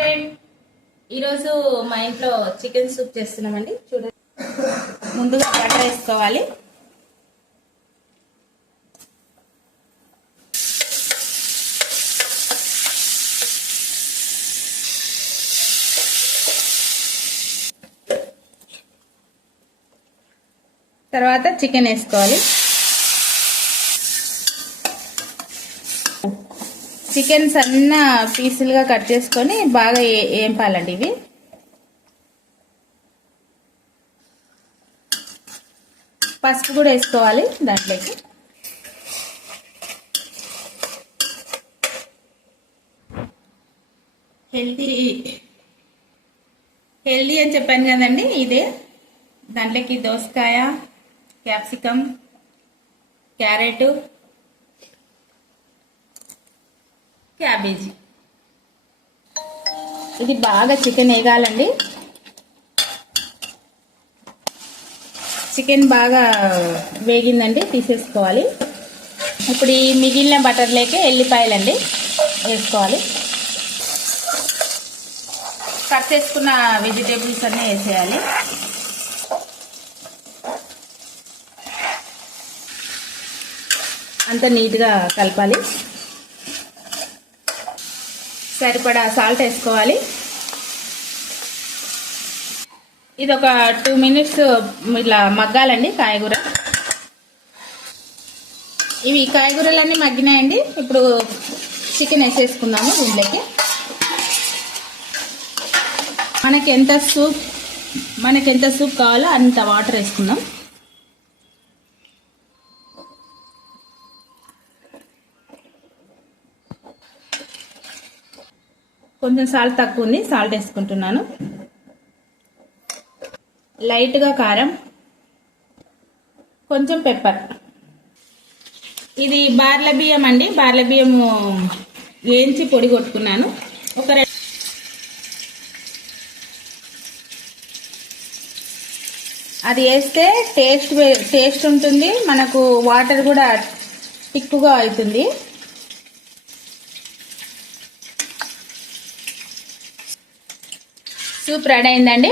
Friend, ఈరోజు మా ఇంట్లో చికెన్ సూప్ చేస్తున్నామండి. చూడండి, ముందుగా బటర్ వేసుకోవాలి. తర్వాత చికెన్ వేసుకోవాలి. చికెన్ సన్న పీసులుగా కట్ చేసుకొని బాగా ఏంపాలండి. ఇవి పసుపు కూడా వేసుకోవాలి దాంట్లోకి. హెల్దీ అని చెప్పాను కదండి, ఇదే. దాంట్లోకి దోసకాయ, క్యాప్సికమ్, క్యారెట్, క్యాబేజీ. ఇది బాగా చికెన్ వేగాలండి. చికెన్ బాగా వేగిందండి, తీసేసుకోవాలి. ఇప్పుడు ఈ మిగిలిన బటర్లోకి ఎల్లిపాయలండి వేసుకోవాలి. కట్ చేసుకున్న వెజిటేబుల్స్ అన్నీ వేసేయాలి. అంతా నీట్గా కలపాలి. సరిపడా సాల్ట్ వేసుకోవాలి. ఇది ఒక 2 మినిట్స్ ఇట్లా మగ్గాలండి కాయగూర. ఇవి కాయగూరలన్నీ మగ్గినాయండి. ఇప్పుడు చికెన్ వేసేసుకుందాము దీంట్లోకి. మనకి ఎంత సూప్ కావాలో అంత వాటర్ వేసుకుందాం. కొంచెం సాల్ట్ తక్కువ ఉంది, సాల్ట్ వేసుకుంటున్నాను. లైట్గా కారం, కొంచెం పెప్పర్. ఇది బార్ల బియ్యం అండి. బార్ల బియ్యం వేయించి పొడి కొట్టుకున్నాను. అది వేస్తే టేస్ట్ ఉంటుంది. మనకు వాటర్ కూడా తిక్కుగా అవుతుంది. సూప్ రెడీ అయిందండి.